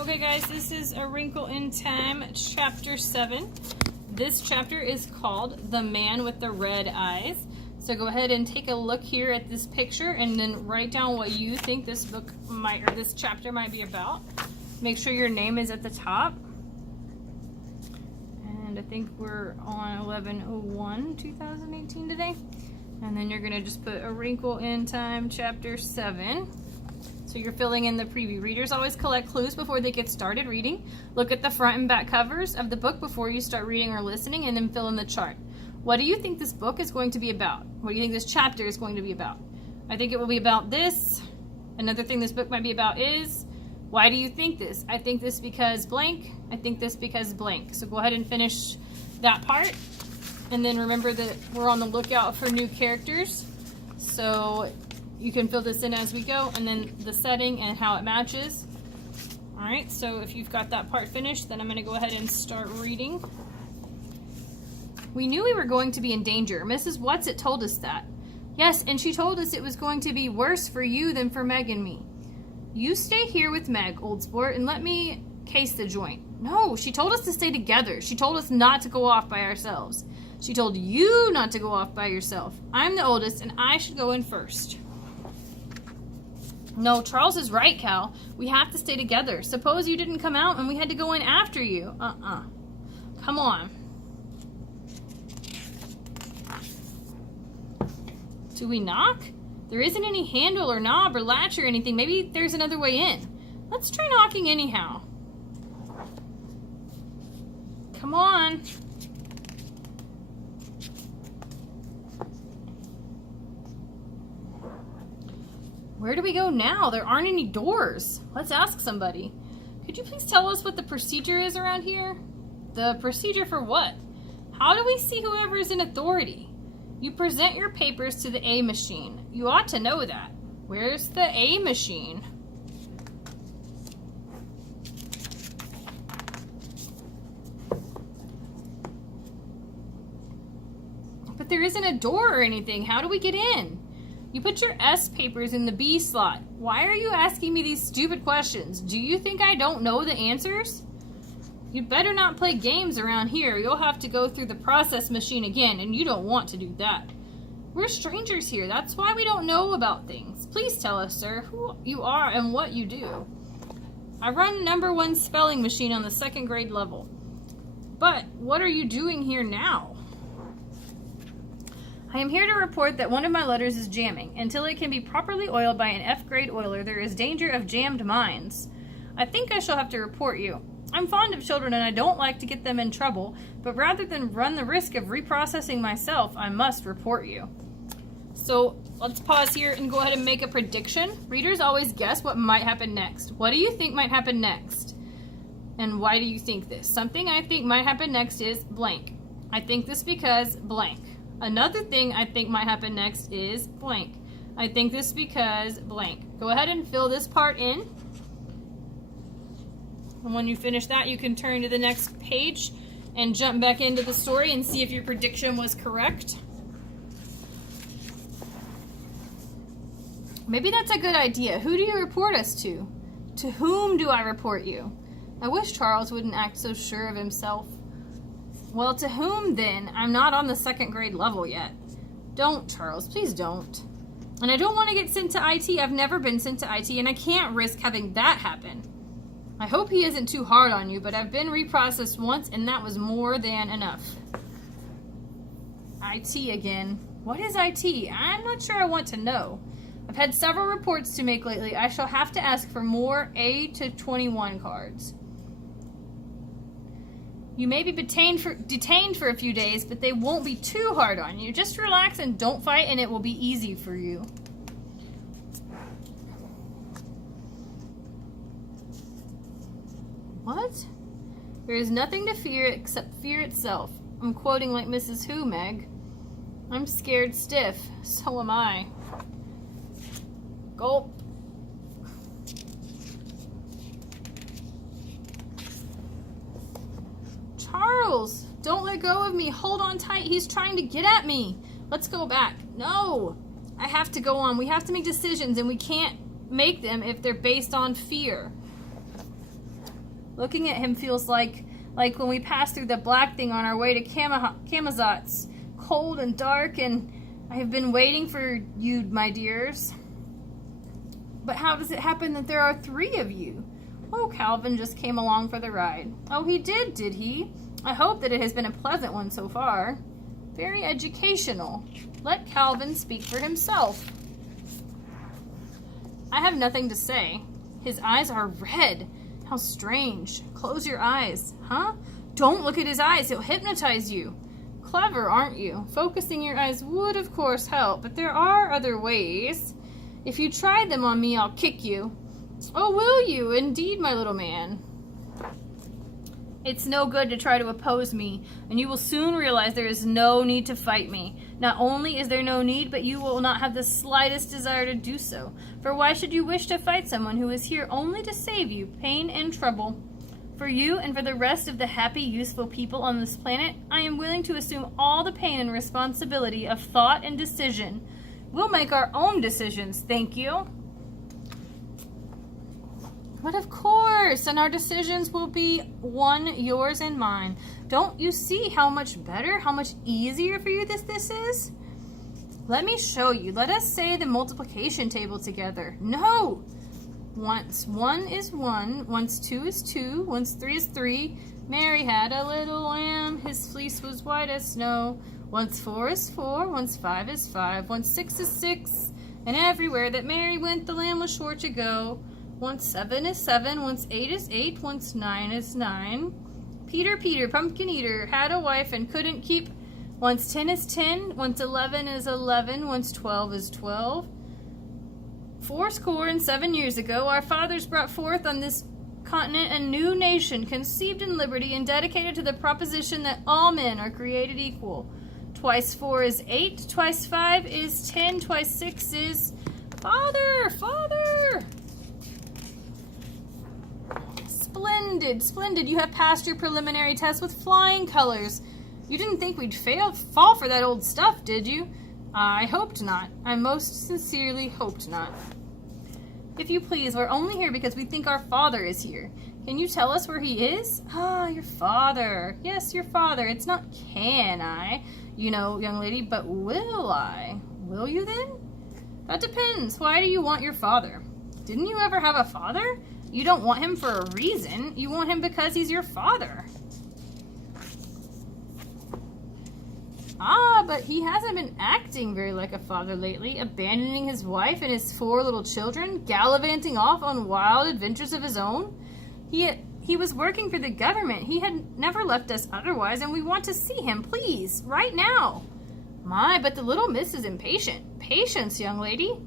Okay guys, this is A Wrinkle in Time, chapter 7. This chapter is called The Man with the Red Eyes. So go ahead and take a look here at this picture and then write down what you think this book might, or this chapter might be about. Make sure your name is at the top. And I think we're on 11/01/2018 today. And then you're gonna just put A Wrinkle in Time, chapter 7. So you're filling in the preview. Readers always collect clues before they get started reading. Look at the front and back covers of the book before you start reading or listening, and then fill in the chart. What do you think this book is going to be about? What do you think this chapter is going to be about? I think it will be about this. Another thing this book might be about is, why do you think this? I think this because blank. I think this because blank. So go ahead and finish that part. And then remember that we're on the lookout for new characters. So you can fill this in as we go, and then the setting and how it matches. All right, so if you've got that part finished, then I'm gonna go ahead and start reading. We knew we were going to be in danger. Mrs. Whatsit told us that. Yes, and she told us it was going to be worse for you than for Meg and me. You stay here with Meg, old sport, and let me case the joint. No, she told us to stay together. She told us not to go off by ourselves. She told you not to go off by yourself. I'm the oldest, and I should go in first. No, Charles is right, Cal. We have to stay together. Suppose you didn't come out and we had to go in after you. Come on. Do we knock? There isn't any handle or knob or latch or anything. Maybe there's another way in. Let's try knocking anyhow. Come on. Where do we go now? There aren't any doors. Let's ask somebody. Could you please tell us what the procedure is around here? The procedure for what? How do we see whoever is in authority? You present your papers to the A machine. You ought to know that. Where's the A machine? But there isn't a door or anything. How do we get in? You put your S papers in the B slot. Why are you asking me these stupid questions? Do you think I don't know the answers? You'd better not play games around here. You'll have to go through the process machine again, and you don't want to do that. We're strangers here. That's why we don't know about things. Please tell us, sir, who you are and what you do. I run #1 spelling machine on the 2nd grade level. But what are you doing here now? I am here to report that one of my letters is jamming. Until it can be properly oiled by an F-grade oiler, there is danger of jammed minds. I think I shall have to report you. I'm fond of children and I don't like to get them in trouble, but rather than run the risk of reprocessing myself, I must report you. So let's pause here and go ahead and make a prediction. Readers always guess what might happen next. What do you think might happen next? And why do you think this? Something I think might happen next is blank. I think this because blank. Another thing I think might happen next is blank. I think this because blank. Go ahead and fill this part in. And when you finish that, you can turn to the next page and jump back into the story and see if your prediction was correct. Maybe that's a good idea. Who do you report us to? To whom do I report you? I wish Charles wouldn't act so sure of himself. Well, to whom then? I'm not on the 2nd grade level yet. Don't, Charles. Please don't. And I don't want to get sent to IT. I've never been sent to IT, and I can't risk having that happen. I hope he isn't too hard on you, but I've been reprocessed once, and that was more than enough. IT again. What is IT? I'm not sure I want to know. I've had several reports to make lately. I shall have to ask for more A to 21 cards. You may be detained for a few days, but they won't be too hard on you. Just relax and don't fight, and it will be easy for you. What? There is nothing to fear except fear itself. I'm quoting like Mrs. Who, Meg. I'm scared stiff. So am I. Gulp. Charles, don't let go of me. Hold on tight. He's trying to get at me. Let's go back. No, I have to go on. We have to make decisions, and we can't make them if they're based on fear. Looking at him feels like when we passed through the black thing on our way to Camazotz. Cold and dark, and I have been waiting for you, my dears. But how does it happen that there are 3 of you? Oh, Calvin just came along for the ride. Oh, he did he? I hope that it has been a pleasant one so far. Very educational. Let Calvin speak for himself. I have nothing to say. His eyes are red. How strange. Close your eyes. Huh? Don't look at his eyes. He'll hypnotize you. Clever, aren't you? Focusing your eyes would, of course, help, but there are other ways. If you try them on me, I'll kick you. Oh, will you? Indeed, my little man. It's no good to try to oppose me, and you will soon realize there is no need to fight me. Not only is there no need, but you will not have the slightest desire to do so. For why should you wish to fight someone who is here only to save you pain and trouble? For you and for the rest of the happy, useful people on this planet, I am willing to assume all the pain and responsibility of thought and decision. We'll make our own decisions, thank you. But of course, and our decisions will be one, yours and mine. Don't you see how much better, how much easier for you this is? Let me show you. Let us say the multiplication table together. No! Once 1 is 1, once 2 is 2, once 3 is 3. Mary had a little lamb, his fleece was white as snow. Once 4 is 4, once 5 is 5, once 6 is 6. And everywhere that Mary went, the lamb was sure to go. Once 7 is 7, once 8 is 8, once 9 is 9. Peter, pumpkin eater, had a wife and couldn't keep. Once 10 is 10, once 11 is 11, once 12 is 12. 87 years ago, our fathers brought forth on this continent a new nation, conceived in liberty and dedicated to the proposition that all men are created equal. Twice 4 is 8, twice 5 is 10, twice 6 is... Father! Splendid. You have passed your preliminary test with flying colors. You didn't think we'd fall for that old stuff, did you? I hoped not. I most sincerely hoped not. If you please, we're only here because we think our father is here. Can you tell us where he is? Your father. Yes, your father. It's not can I, young lady, but will I? Will you then? That depends. Why do you want your father? Didn't you ever have a father? You don't want him for a reason. You want him because he's your father. But he hasn't been acting very like a father lately, abandoning his wife and his 4 little children, gallivanting off on wild adventures of his own. He was working for the government. He had never left us otherwise, and we want to see him, please, right now. But the little miss is impatient. Patience, young lady.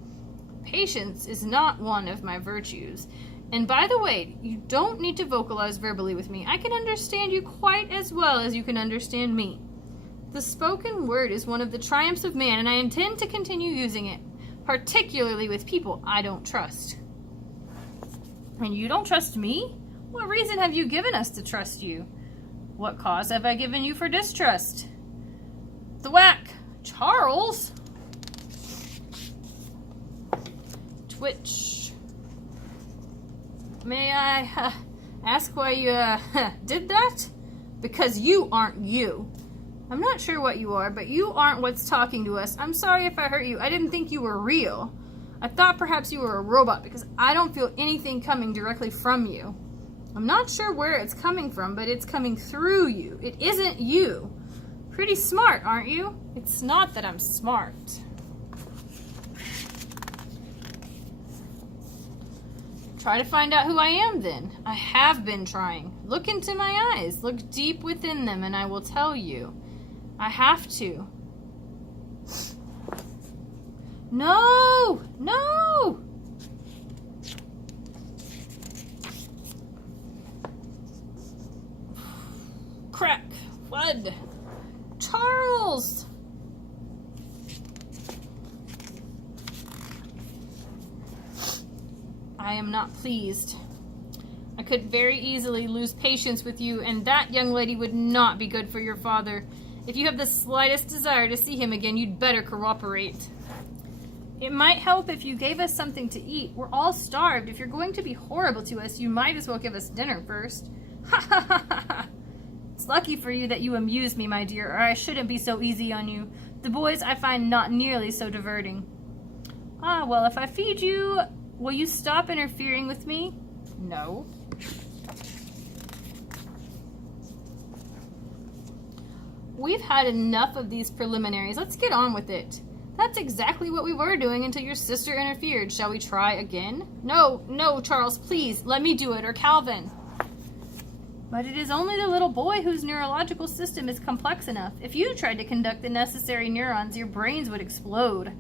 Patience is not one of my virtues. And by the way, you don't need to vocalize verbally with me. I can understand you quite as well as you can understand me. The spoken word is one of the triumphs of man, and I intend to continue using it, particularly with people I don't trust. And you don't trust me? What reason have you given us to trust you? What cause have I given you for distrust? The whack! Charles! Twitch. May I ask why you did that? Because you aren't you. I'm not sure what you are, but you aren't what's talking to us. I'm sorry if I hurt you. I didn't think you were real. I thought perhaps you were a robot because I don't feel anything coming directly from you. I'm not sure where it's coming from, but it's coming through you. It isn't you. Pretty smart, aren't you? It's not that I'm smart. Try to find out who I am then. I have been trying. Look into my eyes. Look deep within them and I will tell you. I have to. No! No! Crack. Flood. Charles! I am not pleased. I could very easily lose patience with you, and that young lady would not be good for your father. If you have the slightest desire to see him again, you'd better cooperate. It might help if you gave us something to eat. We're all starved. If you're going to be horrible to us, you might as well give us dinner first. Ha ha ha ha ha. It's lucky for you that you amuse me, my dear, or I shouldn't be so easy on you. The boys I find not nearly so diverting. Ah, well, if I feed you, will you stop interfering with me? No. We've had enough of these preliminaries. Let's get on with it. That's exactly what we were doing until your sister interfered. Shall we try again? No, no, Charles, please, let me do it, or Calvin. But it is only the little boy whose neurological system is complex enough. If you tried to conduct the necessary neurons, your brains would explode.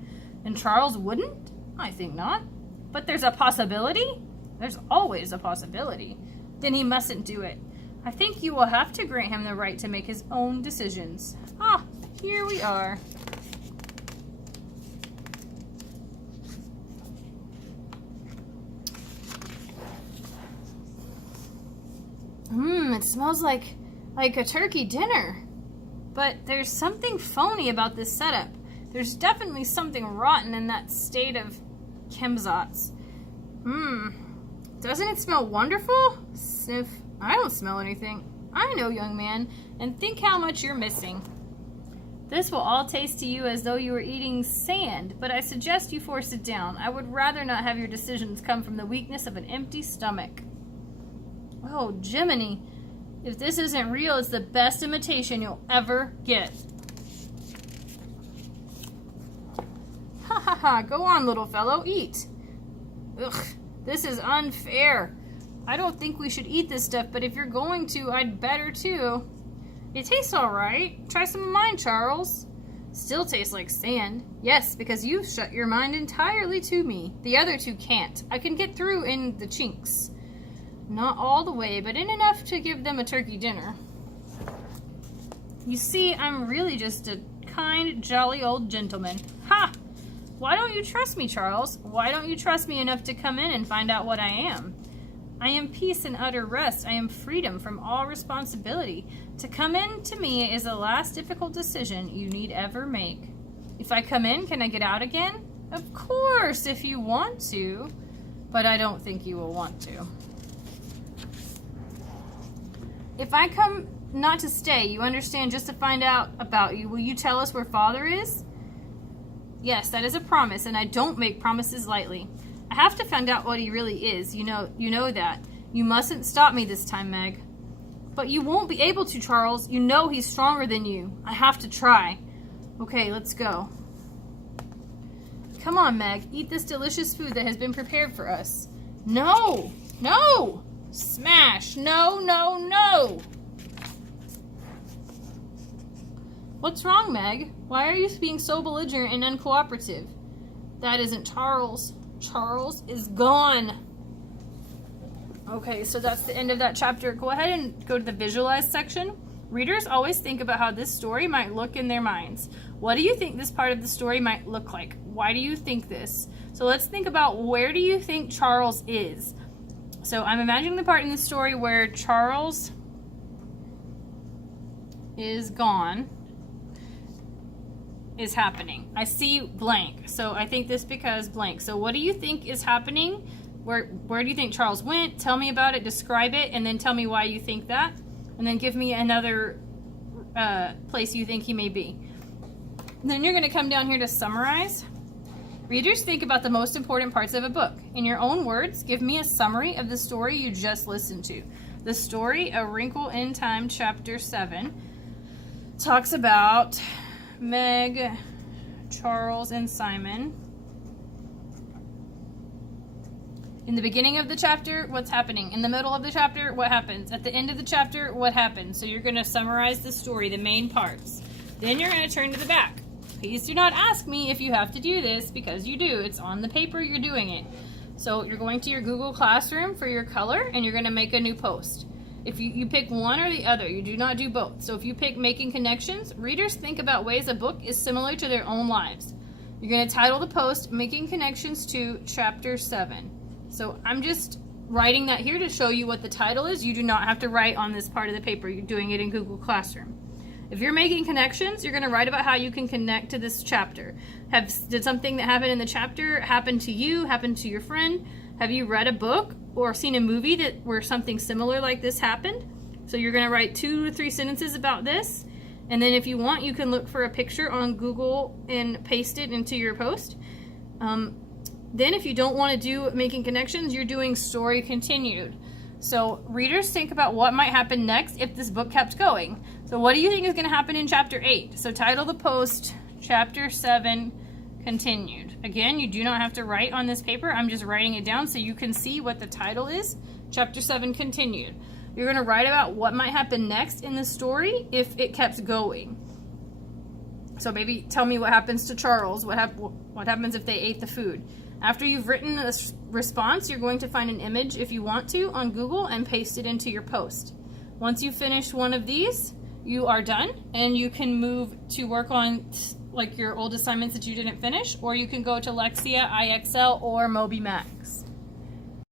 And Charles wouldn't? I think not. But there's a possibility? There's always a possibility. Then he mustn't do it. I think you will have to grant him the right to make his own decisions. Ah, here we are. It smells like a turkey dinner. But there's something phony about this setup. There's definitely something rotten in that state of Kemsatz. Doesn't it smell wonderful? Sniff. I don't smell anything. I know, young man, and think how much you're missing. This will all taste to you as though you were eating sand, but I suggest you force it down. I would rather not have your decisions come from the weakness of an empty stomach. Oh, Jiminy. If this isn't real, it's the best imitation you'll ever get. Ha ha ha, go on, little fellow, eat. Ugh, this is unfair. I don't think we should eat this stuff, but if you're going to, I'd better too. It tastes all right. Try some of mine, Charles. Still tastes like sand. Yes, because you've shut your mind entirely to me. The other two can't. I can get through in the chinks. Not all the way, but in enough to give them a turkey dinner. You see, I'm really just a kind, jolly old gentleman. Ha! Why don't you trust me, Charles? Why don't you trust me enough to come in and find out what I am? I am peace and utter rest. I am freedom from all responsibility. To come in to me is the last difficult decision you need ever make. If I come in, can I get out again? Of course, if you want to. But I don't think you will want to. If I come not to stay, you understand, just to find out about you, will you tell us where Father is? Yes, that is a promise, and I don't make promises lightly. I have to find out what he really is. You know that. You mustn't stop me this time, Meg. But you won't be able to, Charles. You know he's stronger than you. I have to try. Okay, let's go. Come on, Meg. Eat this delicious food that has been prepared for us. No! No! Smash! No, no, no! What's wrong, Meg? Why are you being so belligerent and uncooperative? That isn't Charles. Charles is gone. Okay, so that's the end of that chapter. Go ahead and go to the visualize section. Readers always think about how this story might look in their minds. What do you think this part of the story might look like? Why do you think this? So let's think about, where do you think Charles is? So I'm imagining the part in the story where Charles is gone is happening. I see blank. So I think this because blank. So what do you think is happening? Where do you think Charles went? Tell me about it, describe it, and then tell me why you think that. And then give me another place you think he may be. Then you're going to come down here to summarize. Readers think about the most important parts of a book. In your own words, give me a summary of the story you just listened to. The story, A Wrinkle in Time, Chapter 7, talks about Meg, Charles, and Simon. In the beginning of the chapter, what's happening? In the middle of the chapter, what happens? At the end of the chapter, what happens? So you're going to summarize the story, the main parts. Then you're going to turn to the back. Please do not ask me if you have to do this, because you do. It's on the paper, you're doing it. So you're going to your Google Classroom for your color, and you're going to make a new post. If you pick one or the other, you do not do both. So if you pick Making Connections, readers think about ways a book is similar to their own lives. You're going to title the post, Making Connections to Chapter 7. So I'm just writing that here to show you what the title is. You do not have to write on this part of the paper. You're doing it in Google Classroom. If you're making connections, you're going to write about how you can connect to this chapter. Did something that happened in the chapter happen to you, happen to your friend? Have you read a book or seen a movie where something similar like this happened? So you're going to write 2 to 3 sentences about this. And then if you want, you can look for a picture on Google and paste it into your post. Then if you don't want to do making connections, you're doing story continued. So readers think about what might happen next if this book kept going. So what do you think is going to happen in chapter 8? So title the post, chapter 7 continued. Again, you do not have to write on this paper. I'm just writing it down so you can see what the title is. Chapter 7 continued. You're going to write about what might happen next in the story if it kept going. So maybe tell me what happens to Charles. What happens if they ate the food? After you've written a response, you're going to find an image, if you want to, on Google and paste it into your post. Once you've finished one of these, you are done, and you can move to work on like your old assignments that you didn't finish, or you can go to Lexia, IXL, or Moby Max.